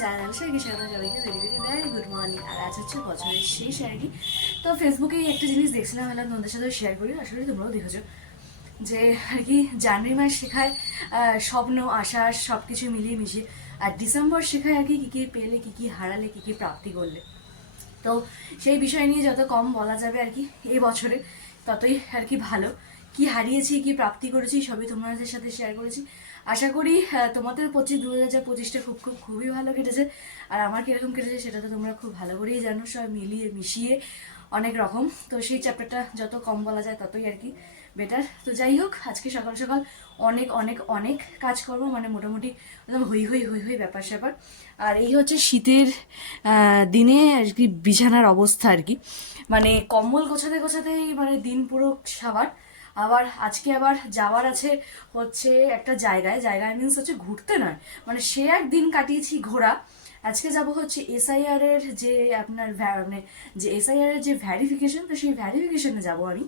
Channel সবাইকে সবাইকে very very very good morning. আর আজ হচ্ছে বছরের শেষ আর কি। তো ফেসবুকে একটা জিনিস দেখছিলাম, ভাবলাম তোমাদের সাথে শেয়ার করি। আসলে তোমরাও দেখেছো যে আর কি জানুয়ারি মাস শেখায় স্বপ্ন আশা সব কিছু মিলিয়ে মিশিয়ে, আর ডিসেম্বর শেখায় আর কি কী কী পেলে, কী কী হারালে, কী কী প্রাপ্তি করলে। তো সেই বিষয় নিয়ে যত কম বলা যাবে আর কি এই বছরে, ততই আর কি ভালো। কি হারিয়েছি, কি প্রাপ্তি করেছি, সবই তোমাদের সাথে শেয়ার করেছি। আশা করি তোমাদের 2025টা খুব খুব খুবই ভালো কেটেছে। আর আমার কীরকম কেটেছে সেটা তো তোমরা খুব ভালো করেই জানো, সব মিলিয়ে মিশিয়ে অনেক রকম। তো সেই চ্যাপ্টারটা যত কম বলা যায় ততই আর কি বেটার। তো যাই হোক, আজকে সকাল সকাল অনেক অনেক অনেক কাজ করবো, মানে মোটামুটি একদম হই হই হই হই ব্যাপার স্যাপার। আর এই হচ্ছে শীতের দিনে আর কি বিছানার অবস্থা আর কি, মানে কম্বল গোছাতে গোছাতেই মানে দিন পুরো সাবার। আবার আজকে আবার যাওয়ার আছে হচ্ছে একটা জায়গায়, জায়গায় মিনস হচ্ছে ঘুরতে নয়, মানে সে এক দিন কাটিয়েছি ঘোরা। আজকে যাব হচ্ছে এসআইআর এর যে আপনার মানে যে এসআইআর এর যে ভ্যারিফিকেশন, তো সেই ভ্যারিফিকেশনে যাব আমি।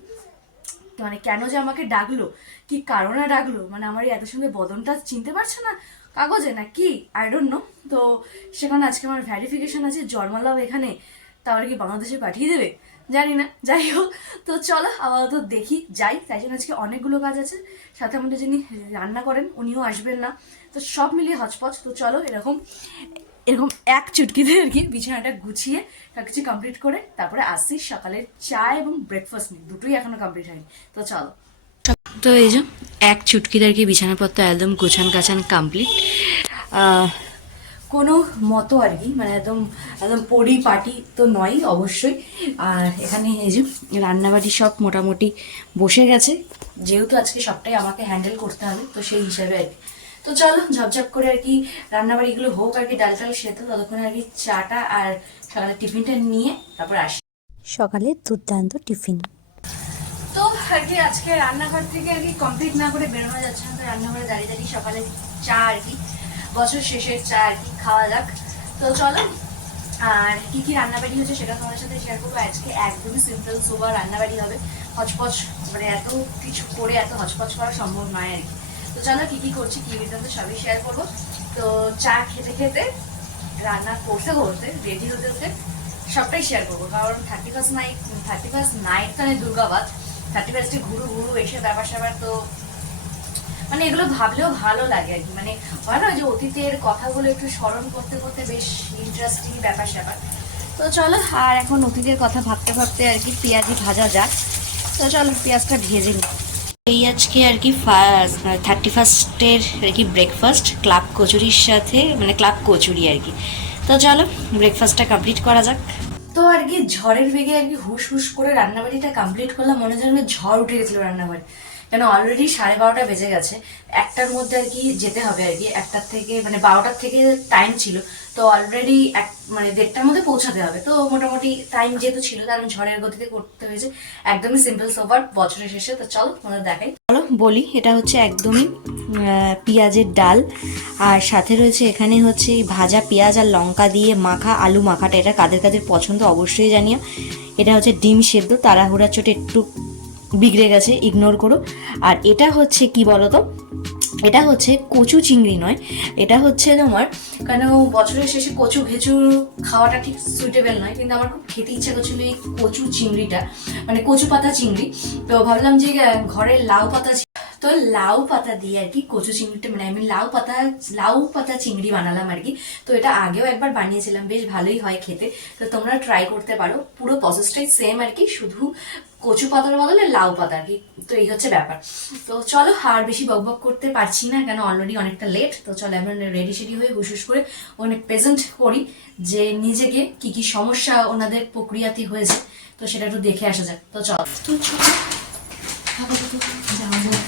মানে কেন যে আমাকে ডাকলো, কি কারণে ডাকলো, মানে আমার এই এত সঙ্গে বদনটা চিনতে পারছে না কাগজে না কি, আই ডোন্ট নো। তো সেখানে আজকে আমার ভ্যারিফিকেশন আছে, জন্মালাও এখানে, তাহলে কি বাংলাদেশে পাঠিয়ে দেবে জানি না। যাই হোক, তো চলো আপাতত দেখি যাই। তাই জন্য আজকে অনেকগুলো কাজ আছে, সাথে আমাদের যিনি রান্না করেন উনিও আসবেন না, তো সব মিলিয়ে হচপচ। তো চলো এরকম এরকম এক চুটকিতে আর কি বিছানাটা গুছিয়ে সব কিছু কমপ্লিট করে তারপরে আসছি। সকালের চা এবং ব্রেকফাস্ট নিয়ে দুটোই এখনো কমপ্লিট হয়নি, তো চলো। তো এই যে এক চুটকিতে আর কি বিছানাপত্র একদম গোছান কাছান কমপ্লিট, কোনো মতো আর কি, মানে একদম একদম পরিপাটি তো নয় অবশ্যই। আর এখানে এই যে রান্নাবাড়ি সব মোটামুটি বসে গেছে, যেহেতু আজকে সবটাই আমাকে হ্যান্ডেল করতে হবে, তো সেই হিসাবে আর কি। তো চলো ঝপঝপ করে আর কি রান্নাবাড়িগুলো হোক আর কি, ডাল টাল সেদ্ধ, ততক্ষণে আর কি চাটা আর সকালের টিফিনটা নিয়ে তারপর আসি। সকালের দুর্দান্ত টিফিন। তো আর কি আজকে রান্নাঘর থেকে আর কি কমপ্লিট না করে বেরোনো যাচ্ছে না, তো রান্নাঘরে দাঁড়িয়ে দাঁড়িয়ে সকালে চা আর কি, বছর শেষের চা আর কি খাওয়া যাক। তো চলো, আর কি কি রান্নাবাড়ি হচ্ছে সেটা তোমার সাথে শেয়ার করবো। আজকে একদমই সিম্পল সোবার রান্নাবাড়ি হবে, হচপচ মানে এত কিছু করে এত হচপচ করা সম্ভব নয় আর কি। তো চলো কি কি করছি, কি বৃত্তান্ত সবই শেয়ার করবো। তো চা খেতে খেতে, রান্না করতে করতে, রেডি হতে হতে সবটাই শেয়ার করবো। কারণ 31st নাইট তো দুর্গাবাদ, 31st ঘুরু ঘুরু এসে ব্যাপার স্যাপার, তো মানে এগুলো ভাবলেও ভালো লাগে আর কি। মানে হয় না যে অতীতের কথাগুলো একটু স্মরণ করতে করতে বেশ ইন্টারেস্টিং ব্যাপার স্যাপার। তো চলো, আর এখন অতীতের কথা ভাবতে ভাবতে আর কি পেঁয়াজি ভাজা যাক। তো চলো পেঁয়াজটা ভেজে নিই। এই আজকে আর কি 31st-এর আর কি ব্রেকফাস্ট ক্লাব কচুরির সাথে, মানে ক্লাব কচুরি আর কি। তো চলো ব্রেকফাস্টটা কমপ্লিট করা যাক। তো আর কি ঝড়ের বেগে আর কি হুস হুস করে রান্নাবাড়িটা কমপ্লিট করলাম, মনে যেন ঝড় উঠে গেছিলো রান্নাবাড়ি। কেন অলরেডি 12:30 বেজে গেছে, একটার মধ্যে আর কি যেতে হবে আর কি, একটার থেকে মানে 12টার থেকে টাইম ছিল, তো অলরেডি মানে 1:30টার মধ্যে পৌঁছাতে হবে। তো মোটামুটি টাইম যেহেতু ছিল, তার ঝড়ের গতিতে করতে হয়েছে। একদমই সিম্পল সোবার বছরের শেষে। তো চলো তোমাদের দেখাই, চলো বলি। এটা হচ্ছে একদমই পেঁয়াজের ডাল, আর সাথে রয়েছে এখানে হচ্ছে ভাজা পেঁয়াজ আর লঙ্কা দিয়ে মাখা আলু মাখাটা, এটা কাদের কাদের পছন্দ অবশ্যই জানিও। এটা হচ্ছে ডিম সেদ্ধ, তাড়াহুড়া চোটে একটু বিগড়ে গেছে, ইগনোর করো। আর এটা হচ্ছে কি বলতো, এটা হচ্ছে কচু চিংড়ি নয়, এটা হচ্ছে তোমার, কেন বছরের শেষে কচু ঘেঁচু খাওয়াটা ঠিক সুইটেবল নয়, কিন্তু আমার খুব খেতে ইচ্ছা করছিল এই কচু চিংড়িটা, মানে কচু পাতা চিংড়ি। তো ভাবলাম যে ঘরের লাউ পাতা, তো লাউ পাতা দিয়ে আর কি কচু চিংড়িটা, মানে আমি লাউ পাতা চিংড়ি বানালাম আর কি। তো এটা আগেও একবার বানিয়েছিলাম, বেশ ভালোই হয় খেতে, তো তোমরা ট্রাই করতে পারো। পুরো প্রসেসটাই সেম আর কি, শুধু কচু পাতার বদলে লাউ পাতা আর কি। তো এই হচ্ছে ব্যাপার। তো চলো আর বেশি বকবক করতে পারছি না, কেন অলরেডি অনেকটা লেট। তো চলো এখন রেডি সেডি হয়ে হুস করে অনেক প্রেজেন্ট করি যে নিজেকে কি কি সমস্যা ওনাদের প্রক্রিয়াতে হয়েছে, তো সেটা একটু দেখে আসা যাক। তো চলো, তো চলো যাওয়া যাক।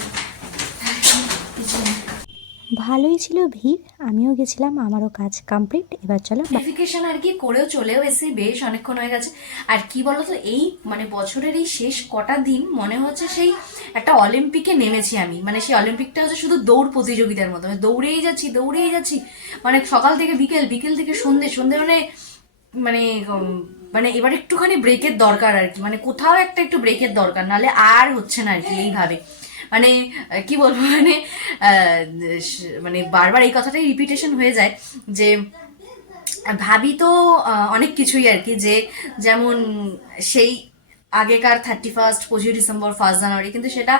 ভালোই ছিল ভিড়, আমিও গেছিলাম, আমারও কাজ কমপ্লিট। এবার চলো ভেরিফিকেশন আর কি করেও চলেও এসে বেশ অনেকক্ষণ হয়ে গেছে। আর কি বলতো, এই মানে বছরের এই শেষ কটা দিন মনে হচ্ছে সেই একটা অলিম্পিকে নেমেছি আমি, মানে সেই অলিম্পিকটা হচ্ছে শুধু দৌড় প্রতিযোগিতার মতো, মানে দৌড়েই যাচ্ছি, মানে সকাল থেকে বিকেল, বিকেল থেকে সন্ধে, সন্ধে মানে মানে মানে এবার একটুখানি ব্রেকের দরকার আর কি, মানে কোথাও একটা একটু ব্রেকের দরকার, নাহলে আর হচ্ছে না আর কি এইভাবে। মানে কি বলবো, মানে মানে বারবার এই কথাটাই রিপিটেশন হয়ে যায় যে ভাবি তো অনেক কিছুই আর কি, যে যেমন সেই আগেকার 31 25 ডিসেম্বর 1 জানুয়ারি, কিন্তু সেটা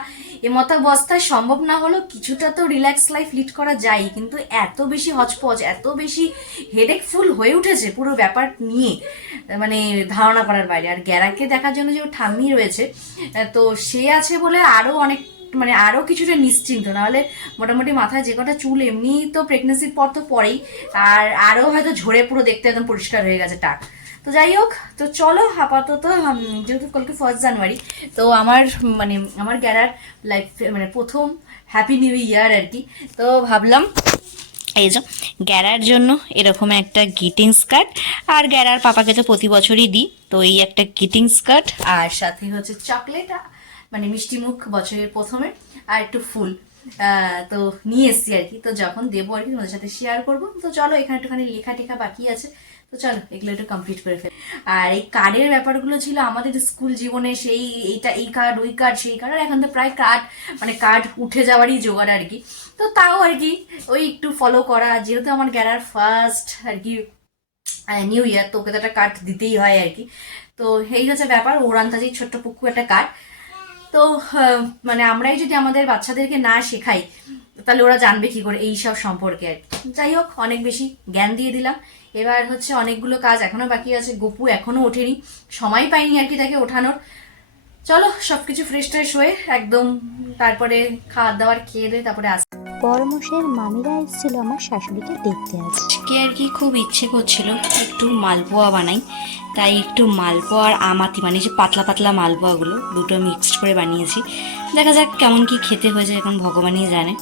এমতাবস্থায় সম্ভব না হলেও কিছুটা তো রিল্যাক্স লাইফ লিড করা যায়, কিন্তু এত বেশি হচপচ, এত বেশি হেডেকফুল হয়ে উঠেছে পুরো ব্যাপার নিয়ে, মানে ধারণা করার বাইরে। আর গ্যারাকে দেখার জন্য যে ওর ঠাম্মি রয়েছে, তো সে আছে বলে আরো অনেক, মানে আরো কিছুটা নিশ্চিন্ত, নাহলে মোটামুটি মাথায় যে কটা চুল এমনি তো প্রেগনেন্সির পর তো পরেই, আর আরো হয়তো ঝরে পুরো দেখতে একদম পরিষ্কার হয়ে গেছে টাক। তো যাই হোক, তো চলো আপাতত যেহেতু কালকে 1 জানুয়ারি, তো আমার মানে আমার গ্যারার লাইফ মানে প্রথম হ্যাপি নিউ ইয়ার আর কি। তো ভাবলাম এই যে গ্যারার জন্য এরকম একটা গ্রিটিংস কার্ড, আর গ্যারার পাপাকে তো প্রতি বছরই দিই, তো এই একটা গ্রিটিংস কার্ড, আর সাথে হচ্ছে চকলেট, মানে মিষ্টি মুখ বছরের প্রথমে, আর একটু ফুল তো নিয়ে এসছি আর কি। তো যখন দেবো আর কি তোমাদের সাথে শেয়ার করবো। তো চলো, এখানে একটুখানি লেখা টেখা বাকি আছে, তো চলো এগুলো একটু কমপ্লিট করে ফেলি। আর এই কার্ডের ব্যাপারগুলো ছিল আমাদের স্কুল জীবনে, সেই এইটা এই কার্ড ওই কার্ড সেই কার্ড, আর এখন তো প্রায় কার্ড মানে কার্ড উঠে যাওয়ারই জোগাড় আর কি। তো তাও আর কি ওই একটু ফলো করা, যেহেতু আমার গ্যারার ফার্স্ট আর কি নিউ ইয়ার, তো ওকে তো একটা কার্ড দিতেই হয় আর কি। তো এই হচ্ছে ব্যাপার, ওরান্তাজি ছোট্ট পুক্কু একটা কার্ড। তো মানে আমরাই যদি আমাদের বাচ্চাদেরকে না শেখাই, তাহলে ওরা জানবে কি করে এইসব সম্পর্কে আর কি। যাই হোক, অনেক বেশি জ্ঞান দিয়ে দিলাম। এবার হচ্ছে অনেকগুলো কাজ এখনো বাকি আছে, গপু এখনো ওঠেনি, সময় পাইনি আর কি তাকে ওঠানোর। চলো সবকিছু ফ্রেশ ট্রেশ হয়ে একদম, তারপরে খাবার দাবার খেয়ে দিয়ে তারপরে আস। বড়মশাইয়ের মামিরা এসেছিল আমার শাশুড়িকে দেখতে আজকে আর কি খুব ইচ্ছে করছিল একটু মালপোয়া বানাই, তাই একটু মালপোয়া আর আমাতি মানে যে পাতলা পাতলা মালপোয়াগুলো দুটো মিক্সড করে বানিয়েছি। দেখা যাক কেমন কি খেতে হয়েছে, এখন ভগবানই জানে।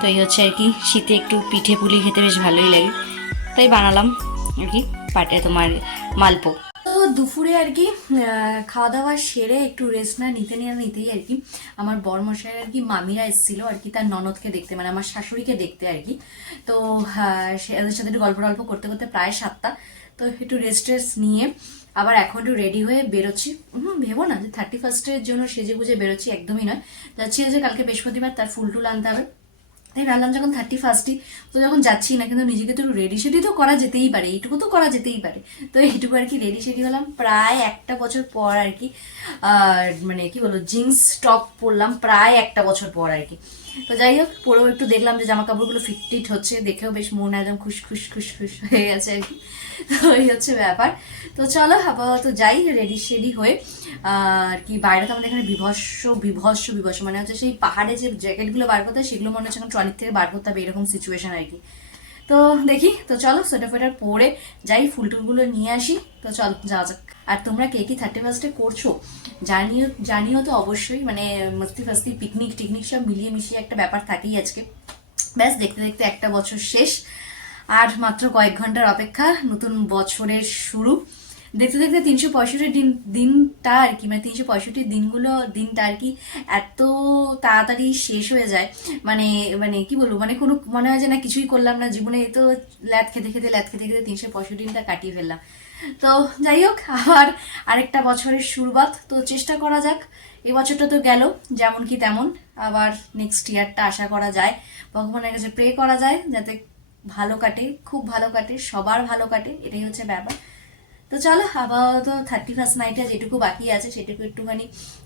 তো এই হচ্ছে আর কি, শীতে একটু পিঠে পুলি খেতে বেশ ভালোই লাগে, তাই বানালাম আর কি তোমার মালপো। তো দুপুরে আর কি খাওয়া দাওয়া সেরে একটু রেস্ট নিতেই আর কি আমার বরমশাই আর কি মামিরা এসেছিল আর কি, তার ননদকে দেখতে, মানে আমার শাশুড়িকে দেখতে আর কি। তো ওদের সাথে একটু গল্প টল্প করতে করতে প্রায় 7টা। তো একটু রেস্ট নিয়ে আবার এখন একটু রেডি হয়ে বেরোচ্ছি। ভেবো না যে 31 জন্য সেজে গুজে বেরোচ্ছি, একদমই নয়। যাচ্ছি যে কালকে বৃহস্পতিবার, তার ফুল টুল আনতে হবে, তাই ভাবলাম যখন 31 তো যখন যাচ্ছি না, কিন্তু নিজেকে তো রেডি সেডি তো করা যেতেই পারে, এইটুকু তো করা যেতেই পারে। তো এইটুকু আর কি রেডি সেডি হলাম প্রায় 1টা বছর পর আর কি। মানে কি বলবো, জিন্স টপ পরলাম প্রায় 1টা বছর পর আর কি। তো যাই হোক, পরেও একটু দেখলাম যে জামা কাপড়গুলো ফিট টিট হচ্ছে, দেখেও বেশ মন একদম খুশ খুশ খুশ খুশ হয়ে গেছে আর কি। তো এই হচ্ছে ব্যাপার। তো চলো আপাতত যাই রেডি শেডি হয়ে। আর কি বাইরে তো আমাদের এখানে বিভৎস মানে হচ্ছে সেই পাহাড়ে যে জ্যাকেটগুলো বার করতে হয়, সেগুলো মনে হচ্ছে এখন ট্রলির থেকে বার করতে হবে, এরকম সিচুয়েশন আর কি। তো দেখি, তো চলো সোয়েটার ফোয়েটার পরে যাই, ফুল টুলগুলো নিয়ে আসি। তো চল যাওয়া যাক। আর তোমরা কে কি 31 করছো জানিও তো অবশ্যই, মানে মস্তি ফাস্তি পিকনিক টিকনিক সব মিলিয়ে মিশিয়ে একটা ব্যাপার থাকেই আজকে। ব্যাস দেখতে দেখতে 1টা বছর শেষ, আর মাত্র কয়েক ঘন্টার অপেক্ষা নতুন বছরের শুরু। দেখতে দেখতে 365 দিনটা আর কি, মানে 365 দিনটা আর কি এত তাড়াতাড়ি শেষ হয়ে যায়। মানে মানে কি বলবো, মানে কোনো মনে হয় যে না কিছুই করলাম না জীবনে, এ তো ল্যাদ খেতে খেতে 365 দিনটা কাটিয়ে ফেললাম। তো যাই হোক, আবার আরেকটা বছরের শুরুবাত। তো চেষ্টা করা যাক, এই বছরটা তো গেল যেমন কি তেমন, আবার নেক্সট ইয়ারটা আশা করা যায়, ভগবানের কাছে প্রে করা যায় যাতে ভালো কাটে, খুব ভালো কাটে, সবার ভালো কাটে, এটাই হচ্ছে ব্যাপার। তো চলো আপাতত 31 নাইটে যেটুকু বাকি আছে সেটুকু একটুখানি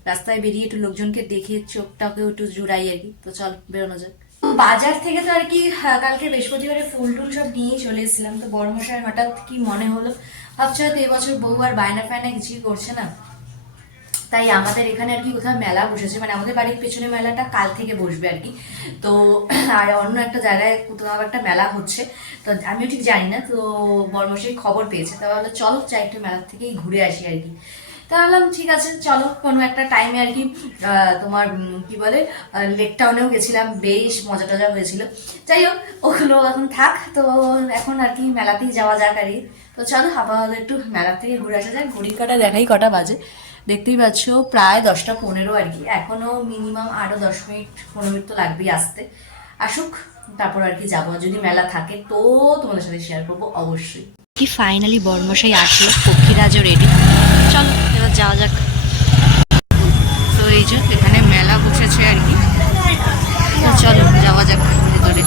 রাস্তায় বেরিয়ে একটু লোকজনকে দেখে চোখটাকে একটু জুড়াই আর কি। তো চল বেরোনো যাক। বাজার থেকে তো আর কি কালকে বৃহস্পতিবারে ফুল টুল সব নিয়ে চলে এসেছিলাম। তো বড় মশাই হঠাৎ কি মনে হলো, ভাবছি হয়তো এবছর বউ আর বায়না ফায়না কিছুই করছে না, তাই আমাদের এখানে আর কি কোথাও মেলা বসেছে, মানে আমাদের বাড়ির পেছনে মেলাটা কাল থেকে বসবে আর কি। তো আর অন্য একটা জায়গায় কোথাও একটা মেলা হচ্ছে, তো আমিও ঠিক জানি না। তো বর্মশাই খবর পেয়েছে, তা বললো চলো যাই একটু মেলার থেকেই ঘুরে আসি আর কি। তা বললাম ঠিক আছে চলো, কোনো একটা টাইমে আর কি তোমার কি বলে লেক টাউনেও গেছিলাম, বেশ মজা টজা হয়েছিল। যাই হোক, ওগুলো এখন থাক, তো এখন আর কি মেলাতেই যাওয়া যাক আর কি। তো চলো আপাতত একটু মেলার থেকে ঘুরে আসা যাক। ঘড়ির কাটা দেখাই কটা বাজে, দেখতেই পাচ্ছ প্রায় 10টা 15 আর কি, এখনো মিনিমাম আরো 10 মিনিট 15 মিনিট তো লাগবেই আসতে। আসুক, তারপর আর কি যাবো, যদি মেলা থাকে তো তোমাদের সাথে শেয়ার করবো অবশ্যই। কি ফাইনালি বর্মশাই আসলো, পক্ষীরাজও রেডি, চলো এবার যাওয়া যাক। তো এই যে এখানে মেলা বসেছে আর কি, চলো যাওয়া যাক ভেতরে।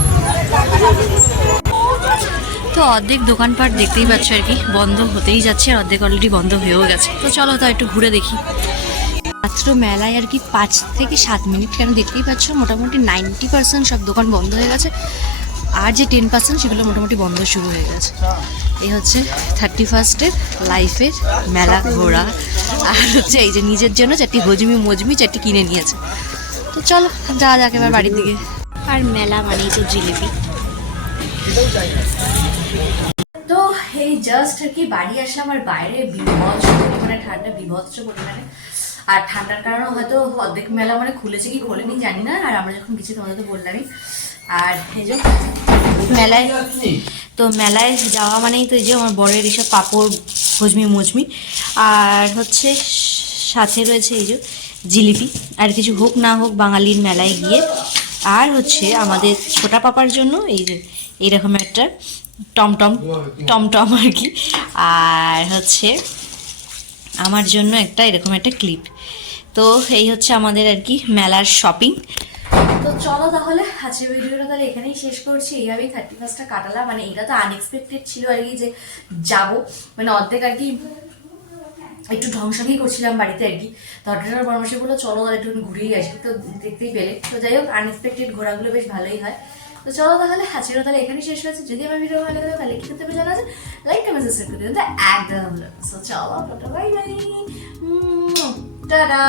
তো তো অর্ধেক দোকানপাট দেখতেই পাচ্ছ আর কি বন্ধ হতেই যাচ্ছে, আর অর্ধেক অলরেডি বন্ধ হয়েও গেছে। তো চলো তো একটু ঘুরে দেখি। মাত্র মেলায় আর কি 5 থেকে 7 মিনিট, কেন দেখতেই পাচ্ছ মোটামুটি 90% সব দোকান বন্ধ হয়ে গেছে, আর যে 10% সেগুলো মোটামুটি বন্ধ শুরু হয়ে গেছে। এই হচ্ছে 31st লাইফের মেলা ঘোরা, আর হচ্ছে এই যে নিজের জন্য চারটি হজমি মজমি চারটি কিনে নিয়েছে। তো চলো যাওয়া যাক এবার বাড়ির দিকে। আর মেলা মানেই তো জিলিপি। তো এই জাস্ট আর কি বাড়ি আসলাম, আর বাইরে বিভৎস পরিমাণে ঠান্ডা, বিভৎস পরিমাণে। আর ঠান্ডার কারণে হয়তো অর্ধেক মেলা মানে খুলেছে কি খোলেনি জানি না, আর আমরা যখন গেছি তোমাদের তো বললামই। আর এই যে মেলায়, তো মেলায় যাওয়া মানেই তো এই যে আমার বরের এইসব পাঁপড় হজমি মজমি, আর হচ্ছে সাথে রয়েছে এই যে জিলিপি। আর কিছু হোক না হোক বাঙালির মেলায় গিয়ে। আর হচ্ছে আমাদের ছোটা পাপার জন্য এই যে এইরকম একটা টমটম টমটম আর কি, আর হচ্ছে আমার জন্য একটা এরকম একটা ক্লিপ। তো এই হচ্ছে আমাদের আর কি মেলার শপিং। তো চলো তাহলে আজকের ভিডিওটা তাহলে এখানেই শেষ করছি। এইভাবেই 31st কাটালাম, মানে এটা তো আনএক্সপেক্টেড ছিল আর কি যে যাবো, মানে অর্ধেক আর কি একটু ঢংসঙ্গই করছিলাম বাড়িতে আর কি। তো হঠাৎ পরামর্শ বললো চলো তাহলে একটু ঘুরেই আসি, তো দেখতেই পেলে। তো যাই হোক আনএক্সপেক্টেড ঘোরাগুলো বেশ ভালোই হয়। তো চলো তাহলে আজকের তাহলে এখানেই শেষ হয়েছে। যদি আমার ভিডিও ভালো লাগে তাহলে কি করতে হবে জানা আছে, লাইক কমেন্ট সাবস্ক্রাইব করে দিতে একদম। চলো বাই বাই, টাটা।